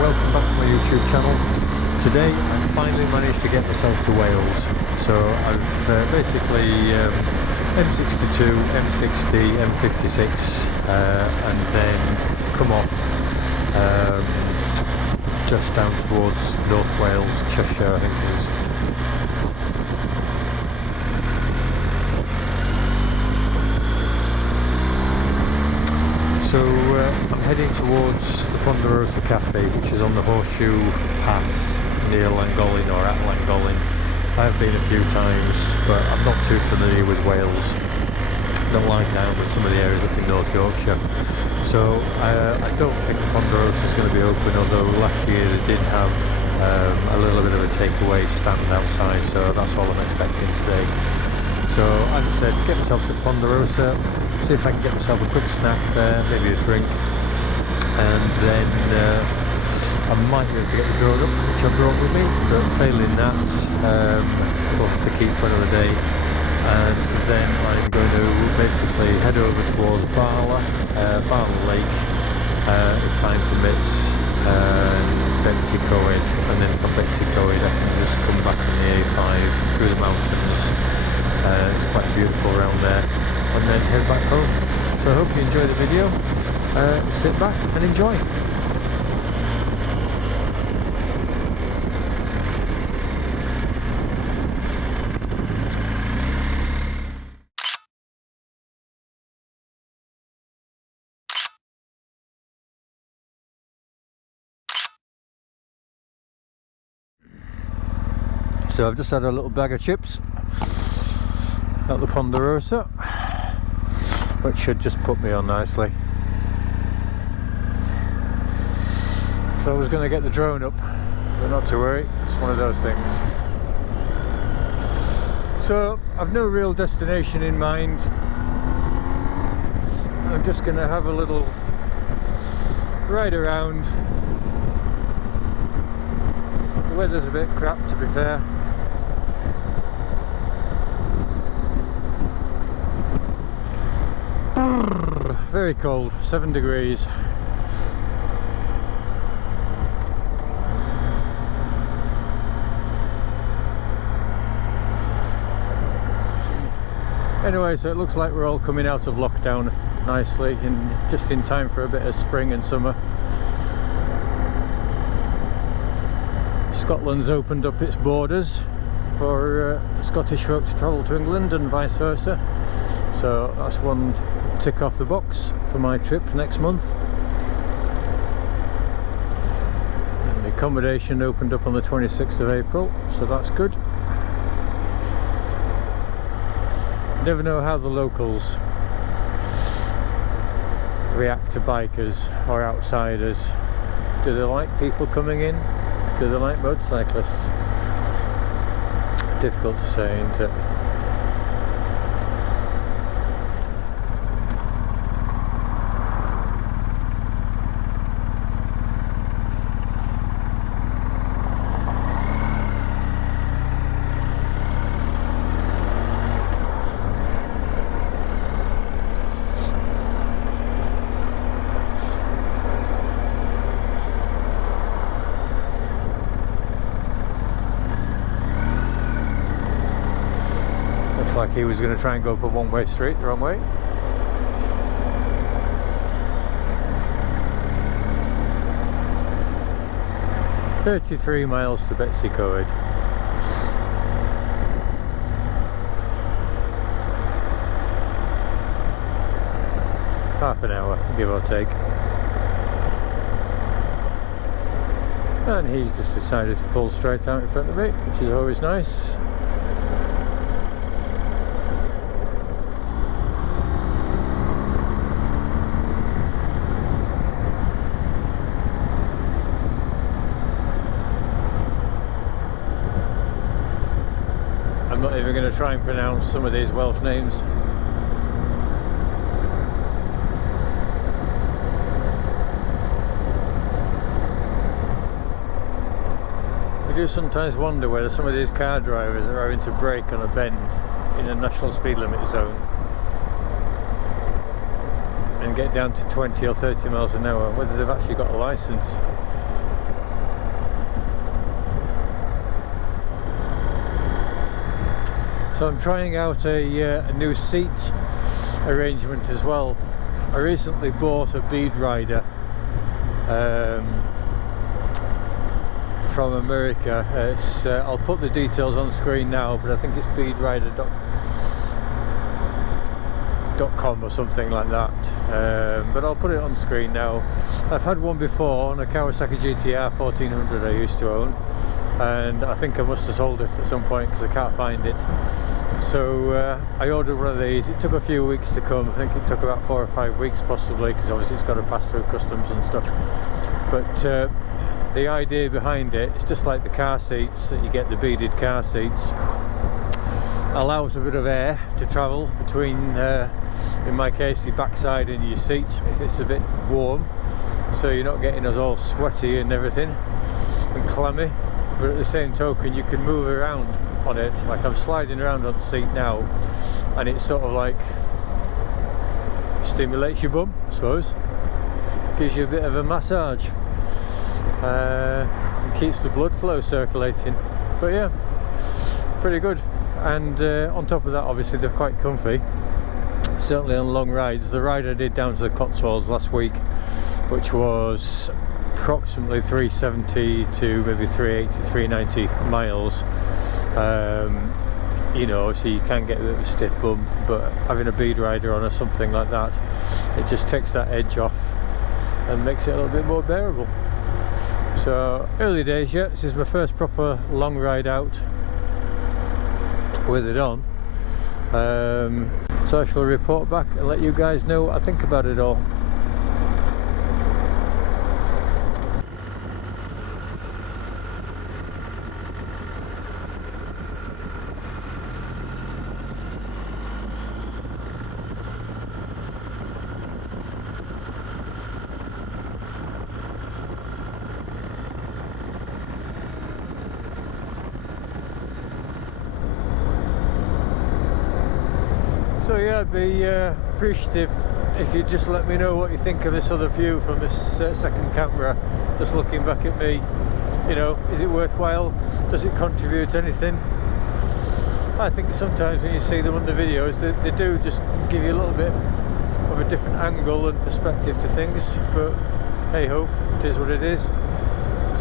welcome back to my YouTube channel. Today I finally managed to get myself to Wales. So I've basically M62, M60, M56 and then come off just down towards North Wales, Cheshire I think it is. So I'm heading towards the Ponderosa Cafe, which is on the Horseshoe Pass near Llangollen, or at Llangollen. I have been a few times, but I'm not too familiar with Wales. Don't like down with some of the areas up in North Yorkshire. So I don't think the Ponderosa is going to be open, although last year they did have a little bit of a takeaway stand outside, so that's all I'm expecting today. So as I said, get myself to Ponderosa, see if I can get myself a quick snack there, maybe a drink, and then I might be able to get the drone up, which I brought with me, but failing that, I'll have to keep for another day. And then I'm going to basically head over towards Barla Lake, if time permits, and Betws Y Coed, and then from Betws Y Coed I can just come back on the A5 through the mountains. It's quite beautiful around there, and then head back home. So I hope you enjoy the video. Sit back and enjoy. So I've just had a little bag of chips at the Ponderosa, which should just put me on nicely. So I was going to get the drone up, but not to worry, it's one of those things. So I've no real destination in mind. I'm just going to have a little ride around. The weather's a bit crap, to be fair. Very cold, 7 degrees. Anyway, so it looks like we're all coming out of lockdown nicely, just in time for a bit of spring and summer. Scotland's opened up its borders for Scottish folks to travel to England and vice versa. So that's one tick off the box for my trip next month. And the accommodation opened up on the 26th of April, so that's good. Never know how the locals react to bikers or outsiders. Do they like people coming in? Do they like motorcyclists? Difficult to say, isn't it? Like he was going to try and go up a one-way street the wrong way. "33 miles to Betws Y Coed. Half an hour, give or take. And he's just decided to pull straight out in front of me, which is always nice. I'm not even going to try and pronounce some of these Welsh names. I do sometimes wonder whether some of these car drivers are having to brake on a bend in a national speed limit zone and get down to 20 or 30 miles an hour, whether they've actually got a licence. So I'm trying out a new seat arrangement as well. I recently bought a bead rider from America. It's I'll put the details on screen now, but I think it's beadrider.com or something like that, but I'll put it on screen now. I've had one before on a Kawasaki GTR 1400 I used to own, and I think I must have sold it at some point because I can't find it. So I ordered one of these. It took a few weeks to come. I think it took about 4 or 5 weeks possibly, because obviously it's got to pass through customs and stuff. But the idea behind it, it's just like the car seats that you get, the beaded car seats. Allows a bit of air to travel between, in my case, the backside and your seat if it's a bit warm, so you're not getting us all sweaty and everything and clammy. But at the same token, you can move around on it. Like I'm sliding around on the seat now, and it sort of like stimulates your bum, I suppose, gives you a bit of a massage, and keeps the blood flow circulating. But yeah, pretty good. And on top of that, obviously they're quite comfy, certainly on long rides. The ride I did down to the Cotswolds last week, which was approximately 370 to maybe 380, 390 miles, you know, so you can get a bit of a stiff bum, but having a bead rider on or something like that, it just takes that edge off and makes it a little bit more bearable. So early days yet. This is my first proper long ride out with it on, so I shall report back and let you guys know what I think about it all. So yeah, I'd be appreciative if you just let me know what you think of this other view from this second camera, just looking back at me. You know, is it worthwhile? Does it contribute anything? I think sometimes when you see them on the videos, they do just give you a little bit of a different angle and perspective to things, but hey ho, it is what it is.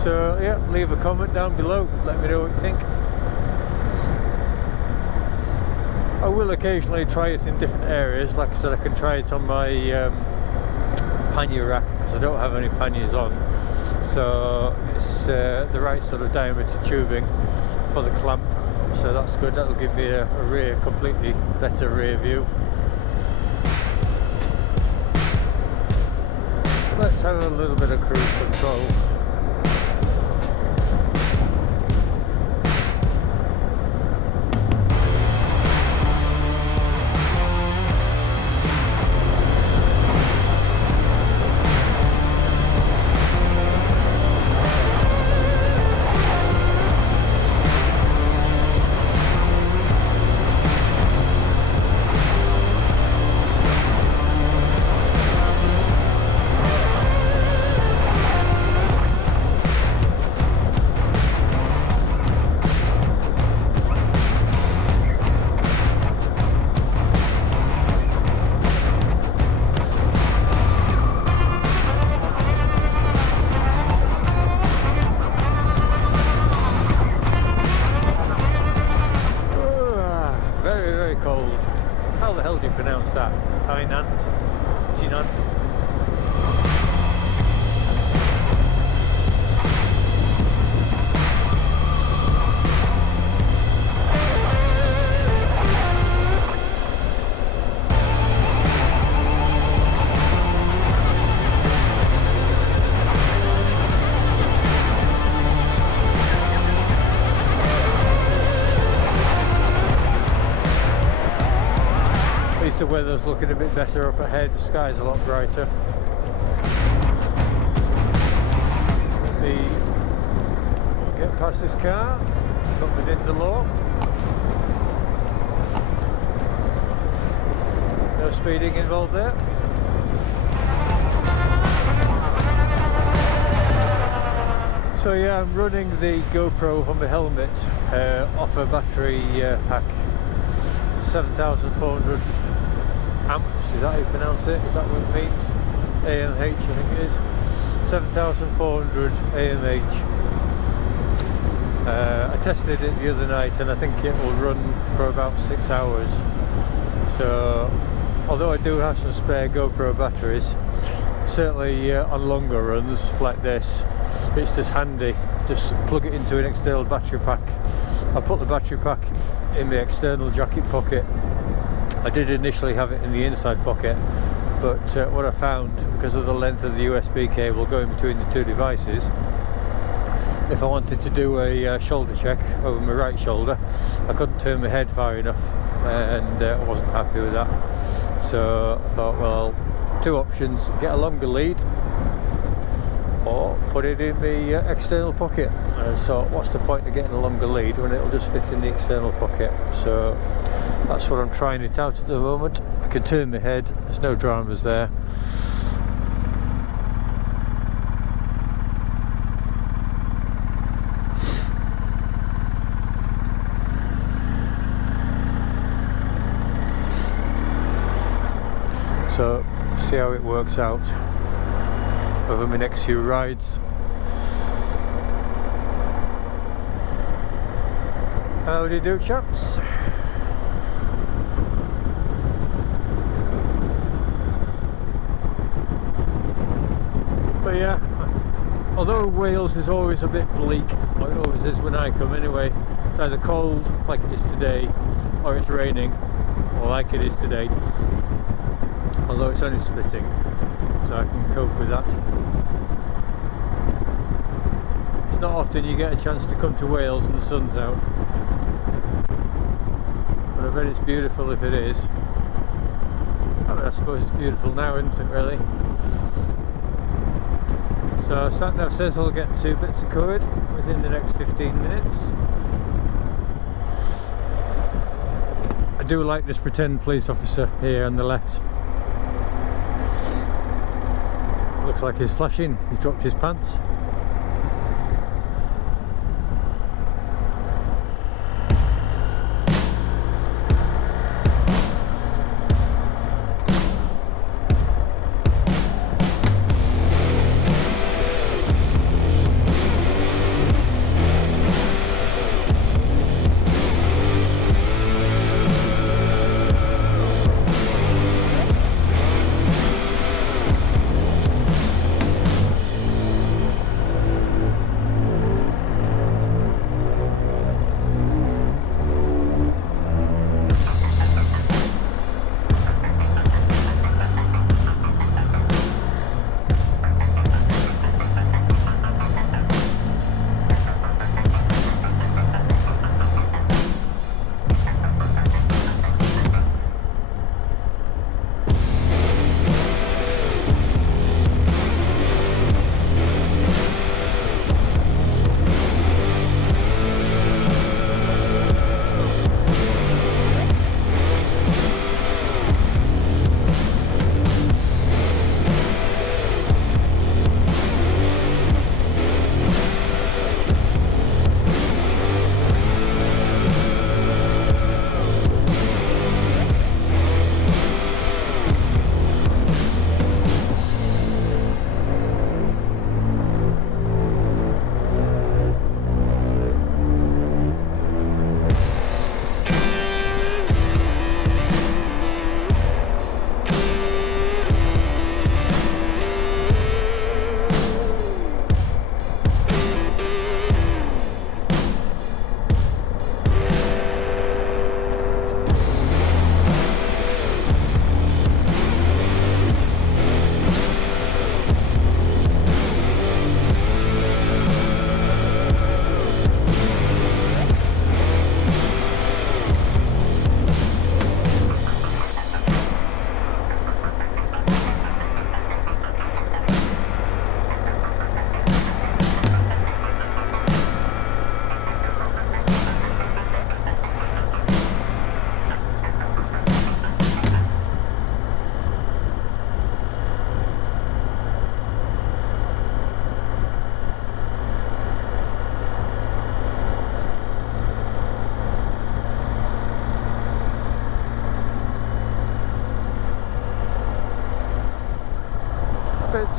So yeah, leave a comment down below, let me know what you think. I will occasionally try it in different areas. Like I said, I can try it on my pannier rack, because I don't have any panniers on, so it's the right sort of diameter tubing for the clamp, so that's good. That'll give me a rear, completely better rear view. Let's have a little bit of cruise control. Cold. How the hell do you pronounce that? Tynant? Tynant? The weather's looking a bit better up ahead, the sky's a lot brighter. Let me get past this car, not within the law. No speeding involved there. So yeah, I'm running the GoPro on the helmet off a battery pack. 7,400 amps, is that how you pronounce it? Is that what it means? AMH, I think it is. 7,400 AMH. I tested it the other night and I think it will run for about 6 hours. So although I do have some spare GoPro batteries, certainly on longer runs like this, it's just handy. Just plug it into an external battery pack. I put the battery pack in the external jacket pocket. I did initially have it in the inside pocket, but what I found, because of the length of the USB cable going between the two devices, if I wanted to do a shoulder check over my right shoulder, I couldn't turn my head far enough, and I wasn't happy with that. So I thought, well, two options: get a longer lead or put it in the external pocket. And I thought, what's the point of getting a longer lead when it'll just fit in the external pocket? So that's what I'm trying it out at the moment. I can turn my head, there's no dramas there. So see how it works out over my next few rides. How do you do, chaps? But yeah, although Wales is always a bit bleak, like it always is when I come anyway, it's either cold like it is today, or it's raining, or like it is today. Although it's only splitting, so I can cope with that. It's not often you get a chance to come to Wales and the sun's out, but I bet it's beautiful if it is. I mean, I suppose it's beautiful now, isn't it, really? So sat nav says I'll get to Betws Y Coed within the next 15 minutes. I do like this pretend police officer here on the left. Looks like he's flashing, he's dropped his pants.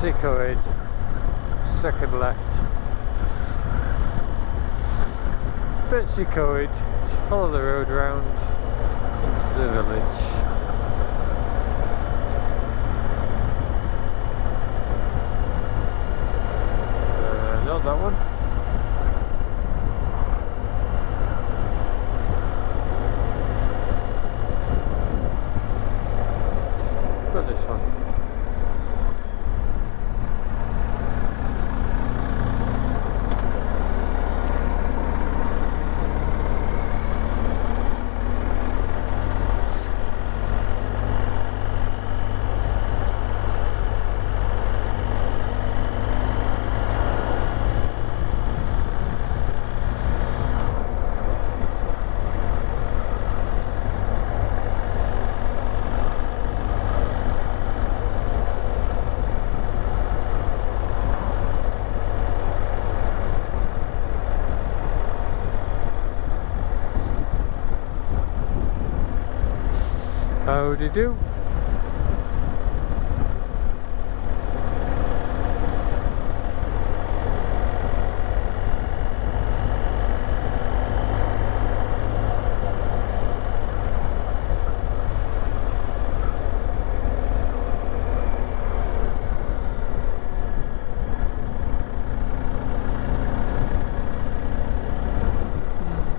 Betws Y Coed, second left. Betws Y Coed, just follow the road round into the village. Not that one. But this one. Howdy do.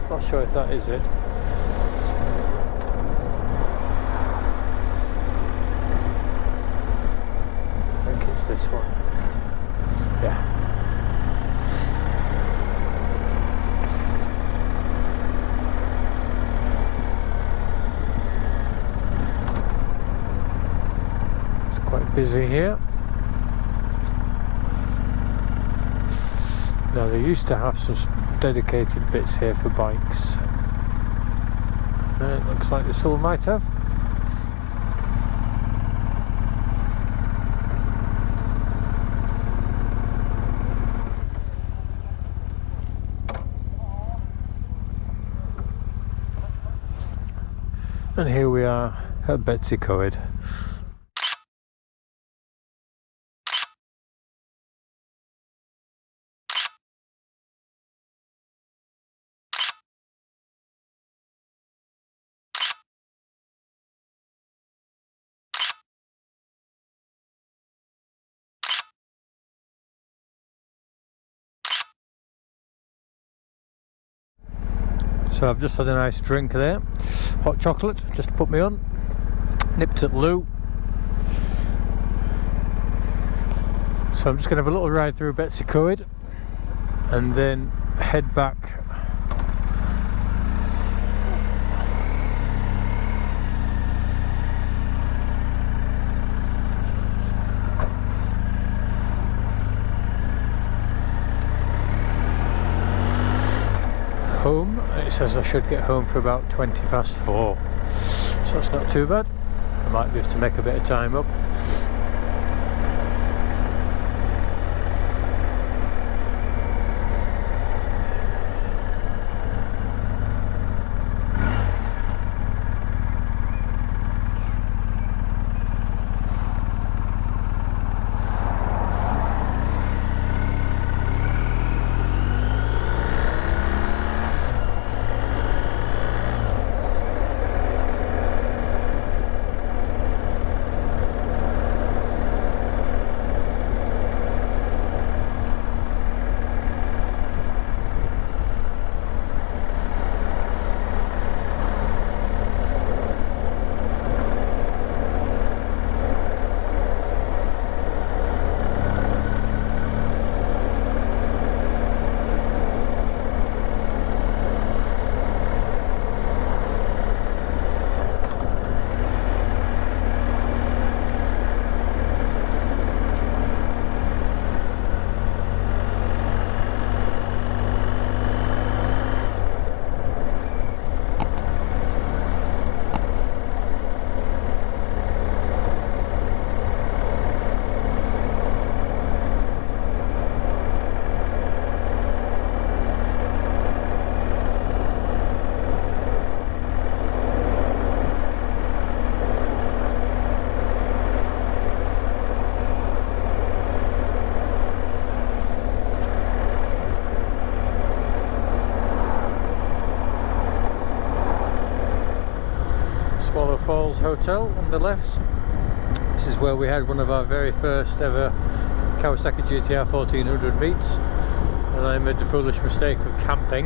Not sure if that is it. This one, yeah. It's quite busy here. Now they used to have some dedicated bits here for bikes. It looks like they still might have. And here we are at Betws Y Coed. So I've just had a nice drink there, hot chocolate, just to put me on, nipped at Lou. So I'm just going to have a little ride through Betws Y Coed and then head back home. It says I should get home for about 4:20, so that's not too bad. I might be able to make a bit of time up. Swallow Falls Hotel on the left. This is where we had one of our very first ever Kawasaki GTR 1400 meets, and I made the foolish mistake of camping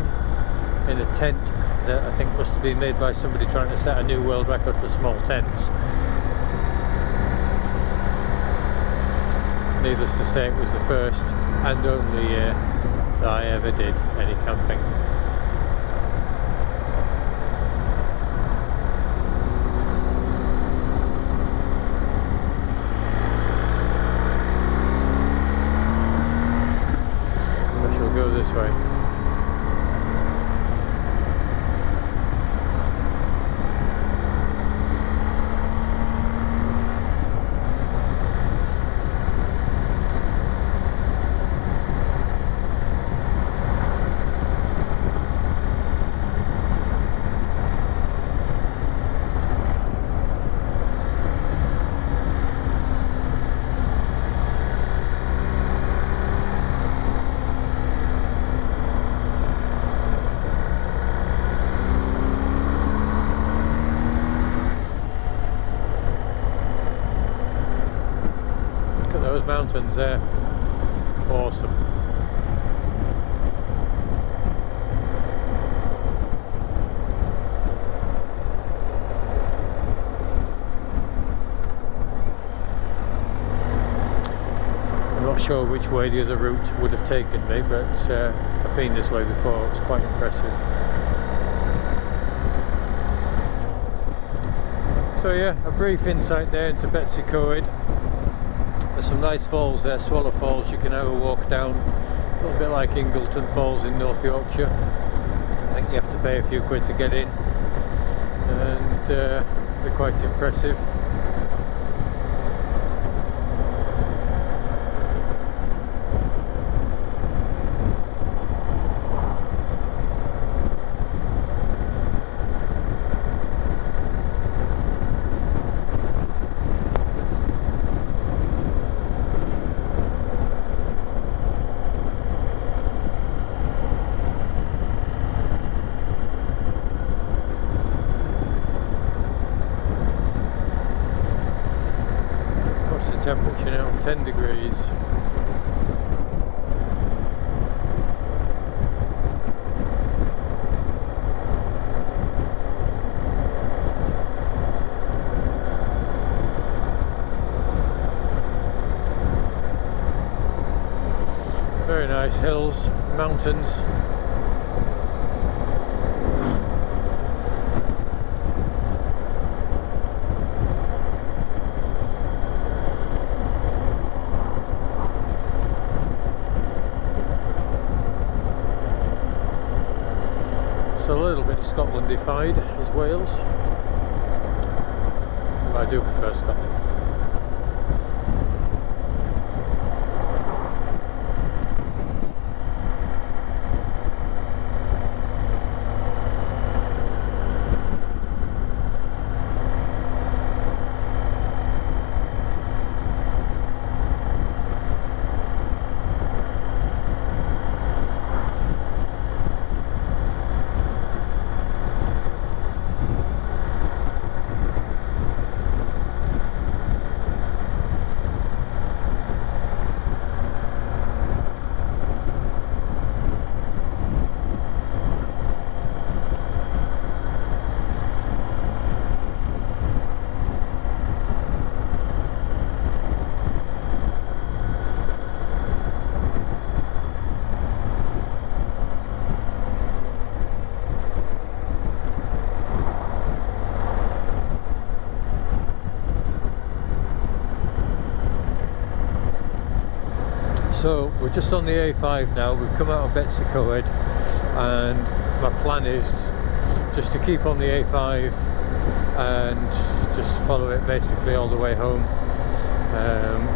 in a tent that I think must have been made by somebody trying to set a new world record for small tents. Needless to say, it was the first and only year that I ever did any camping. I shall go this way. Mountains there, awesome. I'm not sure which way the other route would have taken me, but I've been this way before. It's quite impressive. So yeah, a brief insight there into Betws Y Coed. There's some nice falls there, Swallow Falls. You can have a walk down, a little bit like Llangollen Falls in North Yorkshire. I think you have to pay a few quid to get in, and they're quite impressive. Temperature now, 10 degrees. Very nice hills, mountains. A little bit Scotlandified is Wales, but I do prefer Scotland. So we're just on the A5 now. We've come out of Betws Y Coed, and my plan is just to keep on the A5 and just follow it basically all the way home.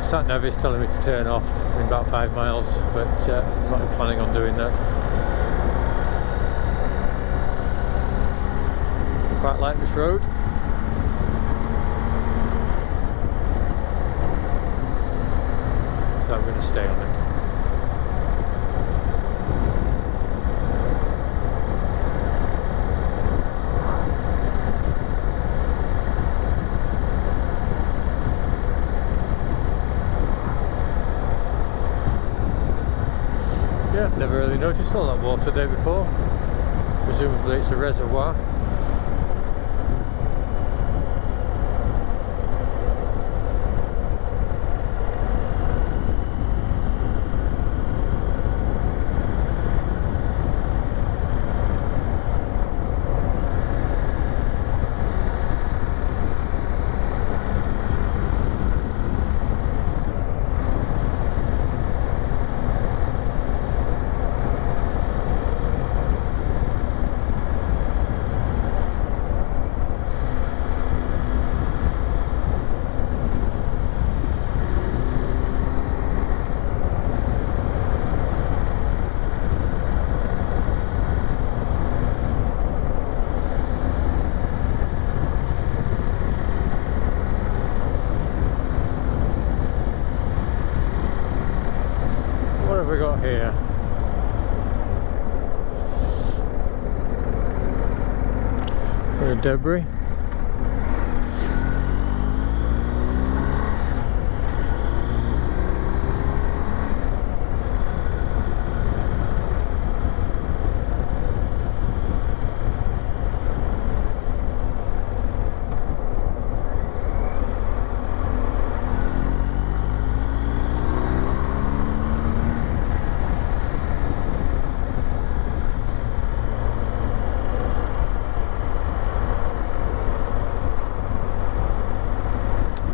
Sat nav is telling me to turn off in about 5 miles, but I'm not planning on doing that. Quite like this road. So I'm going to stay on it. Yeah, never really noticed all that water there before. Presumably it's a reservoir. What have we got here? Bit of debris.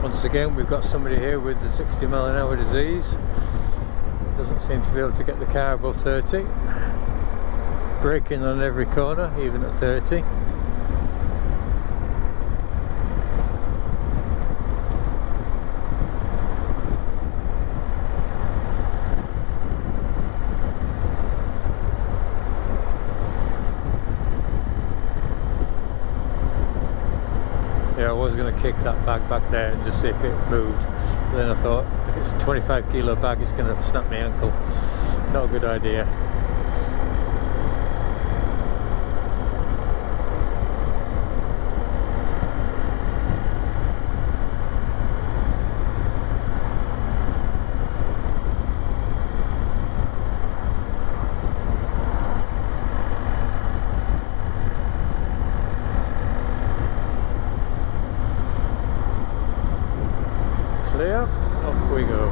Once again, we've got somebody here with the 60 mph disease. Doesn't seem to be able to get the car above 30. Braking on every corner, even at 30. Yeah, I was going to kick that bag back there and just see if it moved. But then I thought, if it's a 25 kilo bag, it's going to snap my ankle. Not a good idea. Clear, off we go.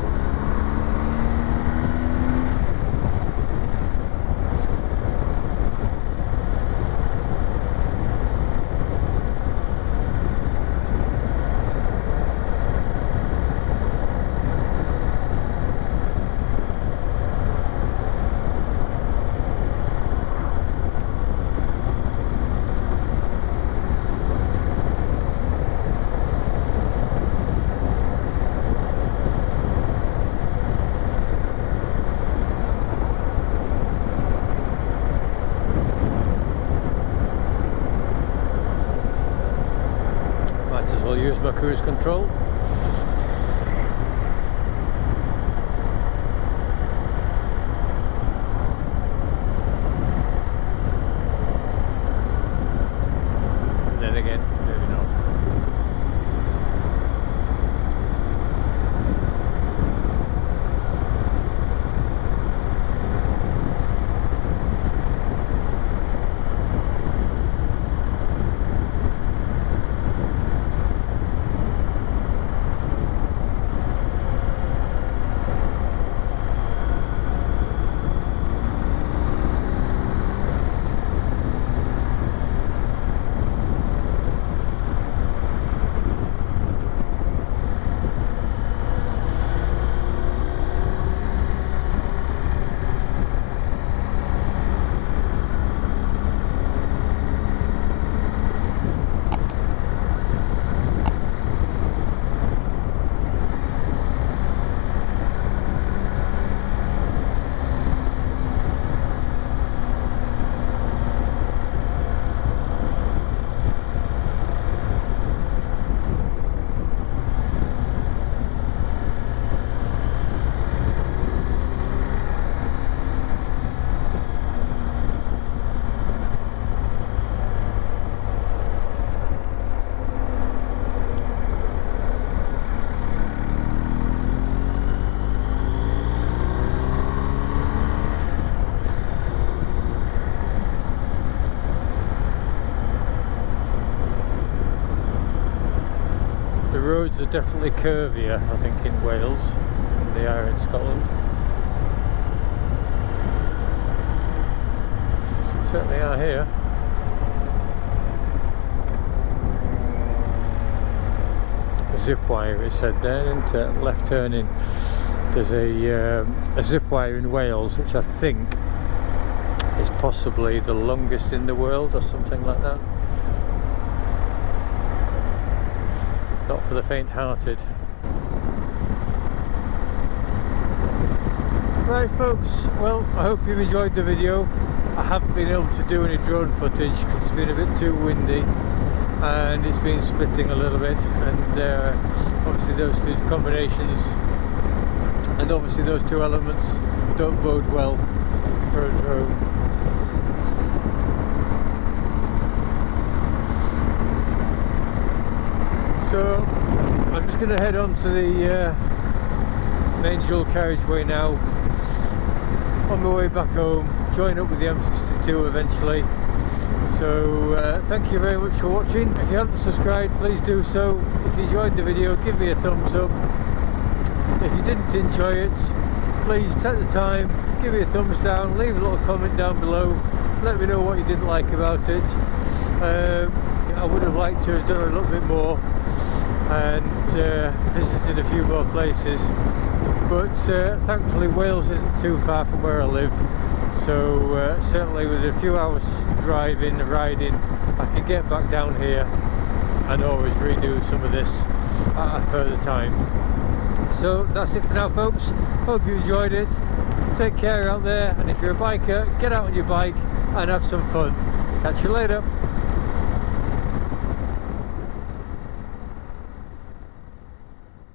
I'll use my cruise control. And then again, maybe not. roads are definitely curvier, I think, in Wales than they are in Scotland. Certainly are here. A zip wire, it said there, and left turning. There's a zip wire in Wales, which I think is possibly the longest in the world or something like that. Not for the faint-hearted. Right folks, well, I hope you've enjoyed the video. I haven't been able to do any drone footage because it's been a bit too windy and it's been splitting a little bit, and obviously those two combinations and obviously those two elements don't bode well for a drone. So I'm just going to head on to the main dual carriageway now, on my way back home, join up with the M62 eventually. So thank you very much for watching. If you haven't subscribed, please do so. If you enjoyed the video, give me a thumbs up. If you didn't enjoy it, please take the time, give me a thumbs down, leave a little comment down below, let me know what you didn't like about it. I would have liked to have done a little bit more and visited a few more places, but thankfully Wales isn't too far from where I live, so certainly with a few hours driving, riding, I can get back down here and always redo some of this at a further time. So that's it for now folks, hope you enjoyed it, take care out there, and if you're a biker, get out on your bike and have some fun. Catch you later.